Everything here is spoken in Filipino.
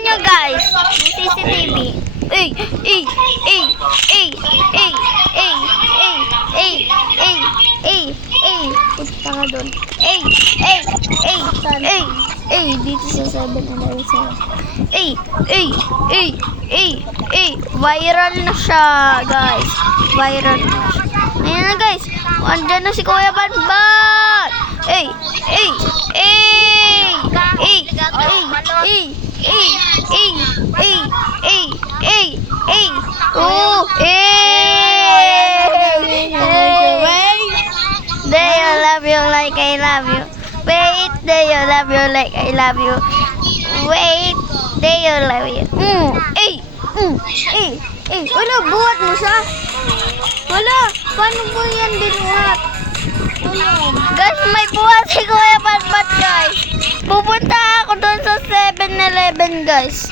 Tingnan nyo guys. CCTV. Ay. Punta ka doon. Dito sa 7-Eleven sila. Viral na siya, guys. Viral na siya. Ayan na, guys. Andyan na si Kuya Banbat. Do you love you like I love you? Wait, do you love you like I love you? Wait, do you love you? Wala, buhat mo siya. Wala, paano mo yan binuhat? Guys, may buhat si Kuya Banbat, guys. Pupunta ako doon sa 7-Eleven, guys.